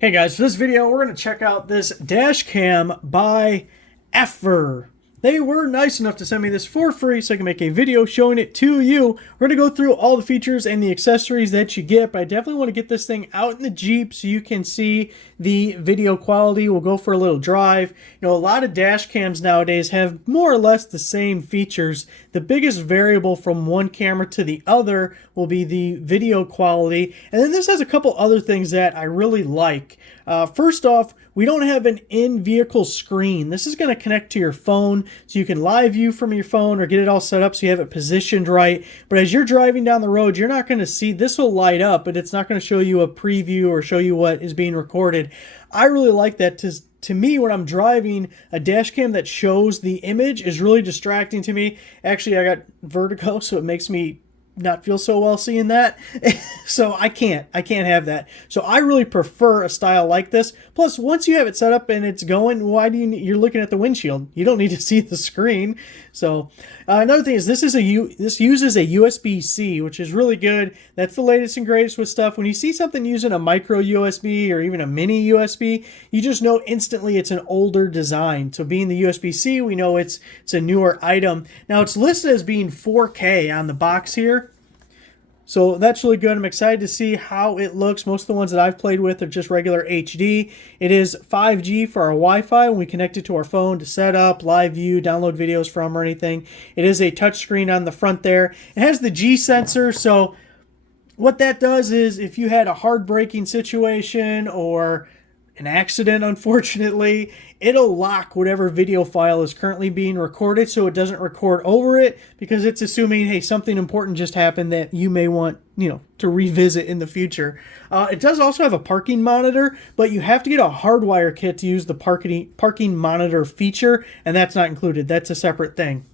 Hey guys, for this video we're going to check out this dash cam by Rockford. They were nice enough to send me this for free so I can make a video showing it to you. We're going to go through all the features and the accessories that you get, but I definitely want to get this thing out in the Jeep so you can see the video quality. We'll go for a little drive. You know, a lot of dash cams nowadays have more or less the same features. The biggest variable from one camera to the other will be the video quality. And then this has a couple other things that I really like. First off, we don't have an in-vehicle screen. This is going to connect to your phone so you can live view from your phone or get it all set up so you have it positioned right. But as you're driving down the road, you're not going to see, this will light up, but it's not going to show you a preview or show you what is being recorded. I really like that. To me, when I'm driving, a dash cam that shows the image is really distracting to me. Actually, I got vertigo, so it makes me not feel so well seeing that. So I can't have that. So I really prefer a style like this. Plus, once you have it set up and it's going, why do you're looking at the windshield? You don't need to see the screen. So another thing is this uses a USB-C, which is really good. That's the latest and greatest with stuff. When you see something using a micro USB or even a mini USB, you just know instantly it's an older design. So being the USB-C, we know it's a newer item. Now it's listed as being 4K on the box here. So that's really good. I'm excited to see how it looks. Most of the ones that I've played with are just regular HD. It is 5G for our Wi-Fi when we connect it to our phone to set up, live view, download videos from or anything. It is a touchscreen on the front there. It has the G sensor, so what that does is if you had a hard braking situation or an accident, unfortunately, it'll lock whatever video file is currently being recorded so it doesn't record over it, because it's assuming, hey, something important just happened that you may want, to revisit in the future. It does also have a parking monitor, but you have to get a hardwire kit to use the parking monitor feature, and that's not included. That's a separate thing.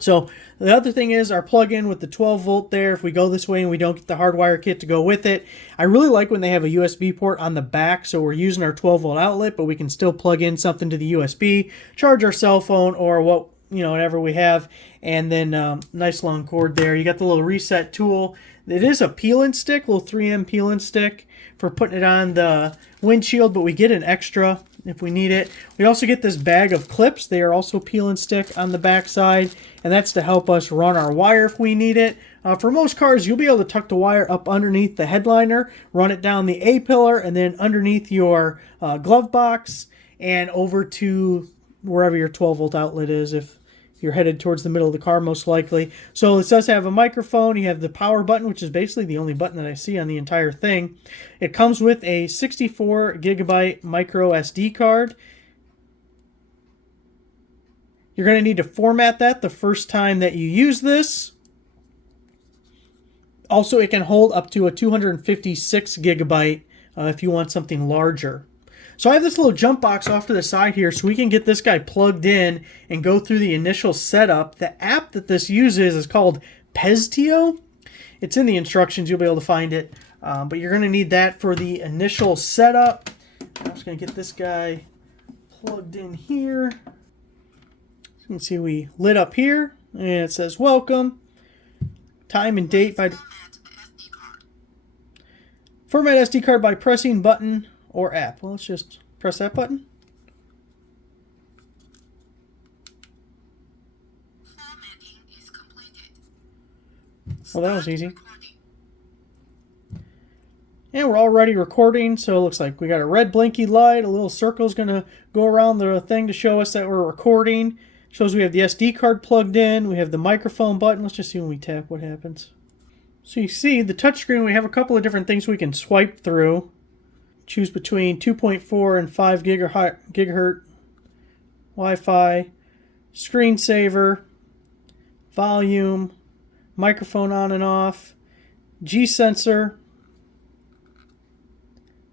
So the other thing is our plug-in with the 12 volt there. If we go this way and we don't get the hardwire kit to go with it, I really like when they have a USB port on the back. So we're using our 12 volt outlet, but we can still plug in something to the USB, charge our cell phone or whatever we have. And then nice long cord there. You got the little reset tool. It is a peel and stick, little 3M peel and stick for putting it on the windshield, but we get an extra if we need it. We also get this bag of clips. They are also peel and stick on the back side, and that's to help us run our wire if we need it. For most cars, you'll be able to tuck the wire up underneath the headliner, run it down the A-pillar, and then underneath your glove box and over to wherever your 12 volt outlet is, if you're headed towards the middle of the car, most likely. So this does have a microphone. You have the power button, which is basically the only button that I see on the entire thing. It comes with a 64 gigabyte micro SD card. You're going to need to format that the first time that you use this. Also, it can hold up to a 256 gigabyte if you want something larger. So I have this little jump box off to the side here so we can get this guy plugged in and go through the initial setup. The app that this uses is called Peztio. It's in the instructions. You'll be able to find it. But you're going to need that for the initial setup. I'm just going to get this guy plugged in here. You can see we lit up here, and it says welcome. Time and date by format SD card by pressing button or app. Well, let's just press that button. Formatting is completed. Well, that was easy. And we're already recording, so it looks like we got a red blinky light. A little circle is going to go around the thing to show us that we're recording. Shows we have the SD card plugged in. We have the microphone button. Let's just see when we tap what happens. So you see the touchscreen, we have a couple of different things we can swipe through. Choose between 2.4 and 5 gigahertz Wi-Fi, screensaver, volume, microphone on and off, G sensor.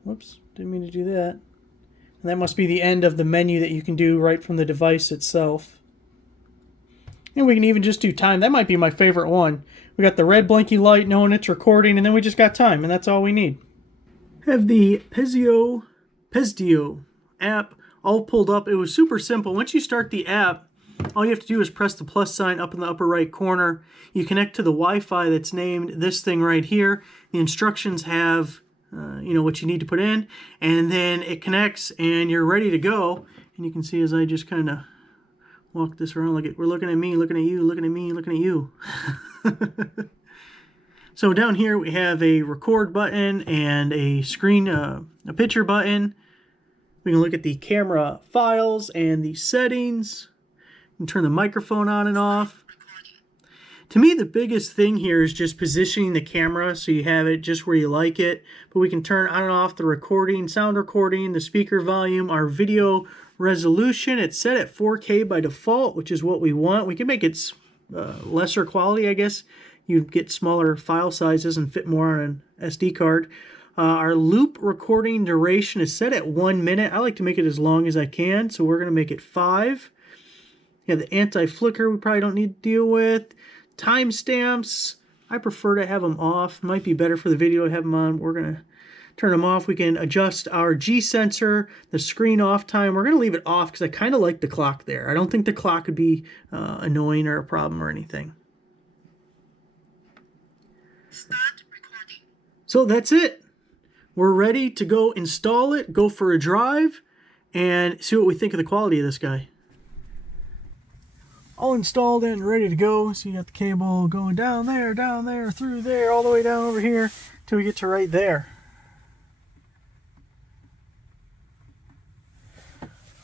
Whoops, didn't mean to do that. And that must be the end of the menu that you can do right from the device itself. And we can even just do time. That might be my favorite one. We got the red blinky light knowing it's recording, and then we just got time, and that's all we need. Have the Peztio app all pulled up. It was super simple. Once you start the app, all you have to do is press the plus sign up in the upper right corner. You connect to the Wi-Fi that's named this thing right here. The instructions have you know, what you need to put in, and then it connects and you're ready to go. And you can see as I just kind of walk this around, like we're looking at me, looking at you, looking at me, looking at you. So down here we have a record button and a screen, a picture button. We can look at the camera files and the settings. You can turn the microphone on and off. To me, the biggest thing here is just positioning the camera so you have it just where you like it. But we can turn on and off the recording, sound recording, the speaker volume, our video resolution. It's set at 4K by default, which is what we want. We can make it lesser quality, I guess. You get smaller file sizes and fit more on an SD card. Our loop recording duration is set at 1 minute. I like to make it as long as I can, so we're going to make it 5. Yeah, the anti-flicker we probably don't need to deal with. Timestamps, I prefer to have them off. Might be better for the video to have them on. We're going to turn them off. We can adjust our G sensor, the screen off time. We're going to leave it off because I kind of like the clock there. I don't think the clock would be annoying or a problem or anything. Start recording. So that's it. We're ready to go install it, go for a drive, and see what we think of the quality of this guy. All installed and ready to go. So you got the cable going down there, through there, all the way down over here till we get to right there.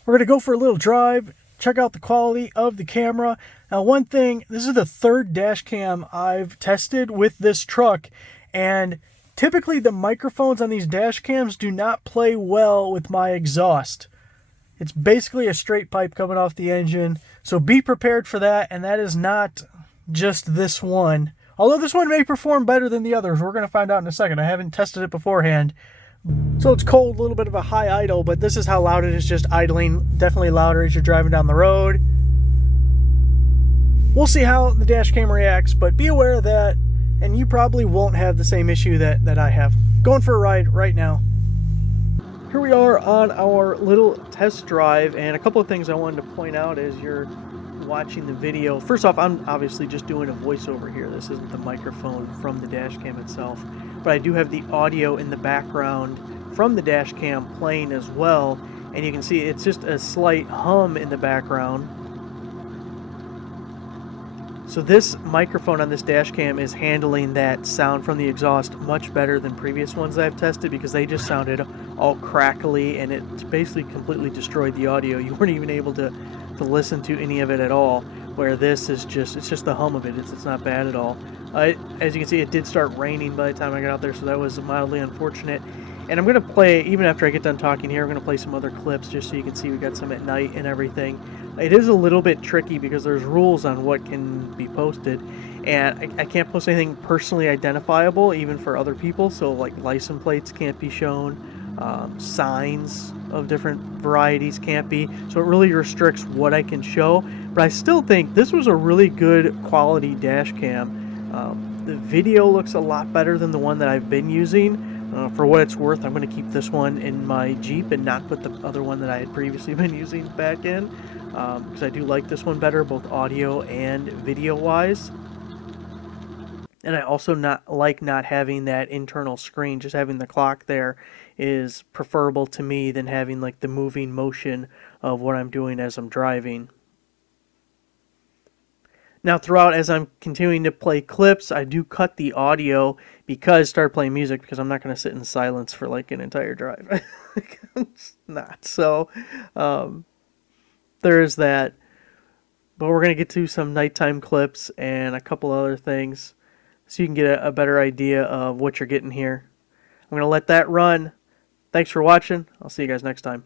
We're going to go for a little drive, check out the quality of the camera. Now, one thing, this is the third dash cam I've tested with this truck, and typically the microphones on these dash cams do not play well with my exhaust. It's basically a straight pipe coming off the engine, so be prepared for that, and that is not just this one. Although this one may perform better than the others, we're going to find out in a second. I haven't tested it beforehand. So it's cold, a little bit of a high idle, but this is how loud it is just idling. Definitely louder as you're driving down the road. We'll see how the dash cam reacts, but be aware of that, and you probably won't have the same issue that I have. Going for a ride right now. Here we are on our little test drive, and a couple of things I wanted to point out as you're watching the video. First off, I'm obviously just doing a voiceover here. This isn't the microphone from the dash cam itself, but I do have the audio in the background from the dash cam playing as well, and you can see it's just a slight hum in the background. So this microphone on this dash cam is handling that sound from the exhaust much better than previous ones that I've tested, because they just sounded all crackly and it basically completely destroyed the audio. You weren't even able to listen to any of it at all, where this is it's just the hum of it. It's not bad at all. As you can see, it did start raining by the time I got out there, so that was mildly unfortunate. And I'm going to play, even after I get done talking here, I'm going to play some other clips just so you can see we got some at night and everything. It is a little bit tricky because there's rules on what can be posted, and I can't post anything personally identifiable even for other people, so like license plates can't be shown, signs of different varieties can't be, so it really restricts what I can show. But I still think this was a really good quality dash cam. The video looks a lot better than the one that I've been using. For what it's worth, I'm going to keep this one in my Jeep and not put the other one that I had previously been using back in, because I do like this one better, both audio and video-wise. And I also like not having that internal screen. Just having the clock there is preferable to me than having like the moving motion of what I'm doing as I'm driving. Now throughout, as I'm continuing to play clips, I do cut the audio because start playing music, because I'm not going to sit in silence for like an entire drive. It's not. So there's that. But we're going to get to some nighttime clips and a couple other things so you can get a better idea of what you're getting here. I'm going to let that run. Thanks for watching. I'll see you guys next time.